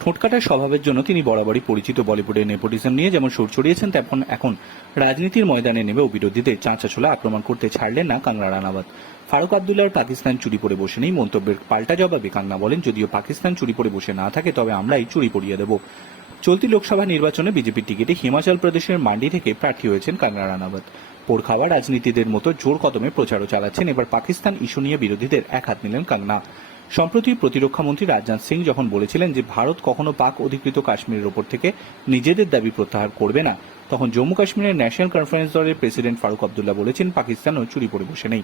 ঠোঁটকাটার স্বভাবের জন্য তিনি বরাবরই পরিচিত বলিউডের নেপোটিজম নিয়ে যেমন সুর ছড়িয়েছেন, তেমন এখন রাজনীতির ময়দানে নেমেও বিরোধীদের চাঁচাছোলা আক্রমণ করতে ছাড়লেন না কাংরা রানাওয়াত। ফারুক আবদুল্লাহর পাকিস্তান চুরি পরে বসে নেই, মন্তব্যের পাল্টা জবাবে কাংনা বলেন, যদিও পাকিস্তান চুরি পরে বসে না থাকে, তবে আমরাই চুরি পরিয়ে দেব। চলতি লোকসভা নির্বাচনে বিজেপির টিকিটে হিমাচল প্রদেশের মান্ডি থেকে প্রার্থী হয়েছেন কাংরা রানাওয়াত। পোরখাওয়া রাজনীতিদের মতো জোর কদমে প্রচারও চালাচ্ছেন, এবার পাকিস্তান ইস্যু নিয়ে বিরোধীদের এক হাত নিলেন কাংনা সম্প্রতি প্রতিরক্ষা মন্ত্রী রাজনাথ সিং যখন বলেছিলেন যে ভারত কখনো পাক অধিকৃত কাশ্মীরের ওপর থেকে নিজেদের দাবি প্রত্যাহার করবে না, তখন জম্মু কাশ্মীরের ন্যাশনাল কনফারেন্স দলের প্রেসিডেন্ট ফারুক আবদুল্লাহ বলেছেন পাকিস্তানও চুরি পড়ে বসে নেই।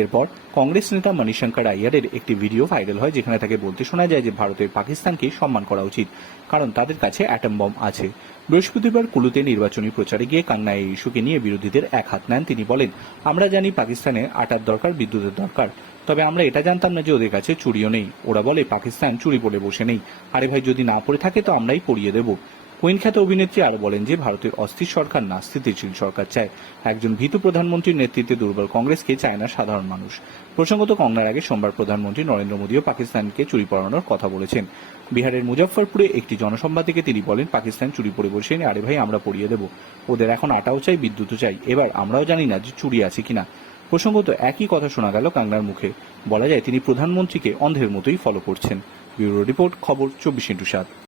এরপর কংগ্রেস নেতা মণিশঙ্কর আইয়ারের একটি ভিডিও ভাইরাল হয় যেখানে তাকে বলতে শোনা যায় যে ভারতের পাকিস্তানকে সম্মান করা উচিত, কারণ তাদের কাছে অ্যাটম বম আছে। বৃহস্পতিবার কুলুতে নির্বাচনী প্রচারে গিয়ে কান্না এই ইস্যুকে নিয়ে বিরোধীদের এক হাত নেন। তিনি বলেন, আমরা জানি পাকিস্তানে আটার দরকার, বিদ্যুতের দরকার। তবে আমরা এটা জানতাম না যে ওদের কাছে চুরিও নেই। ওরা বলে, পাকিস্তান চুরি পড়ে বসে নেই। আরে ভাই, যদি না পড়ে থাকে তো আমরাই পড়িয়ে দেব। কুইন খ্যাত অভিনেত্রী আরও বলেন যে ভারতের অস্থির সরকার না স্থিতিশীল সরকার চায়। একজন ভীতু প্রধানমন্ত্রীর নেতৃত্বে দুর্বল কংগ্রেসকে চায় না সাধারণ মানুষ। প্রসঙ্গত কংগ্রের আগে সোমবার প্রধানমন্ত্রী নরেন্দ্র মোদীও পাকিস্তানকে চুরি পড়ানোর কথা বলেছেন। বিহারের মুজফ্ফরপুরে একটি জনসভা থেকে তিনি বলেন, পাকিস্তান চুরি পড়ে বসে আরে ভাই, আমরা পড়িয়ে দেব। ওদের এখন আটাও চাই, বিদ্যুৎও চাই। এবার আমরাও জানি না যে চুরি আছে কিনা। প্রসঙ্গত একই কথা শোনা গেল কাংনার মুখে। বলা যায়, তিনি প্রধানমন্ত্রীকে অন্ধের মতোই ফলো করছেন। ব্যুরো রিপোর্ট, খবর, চব্বিশ ইন্টু সাত।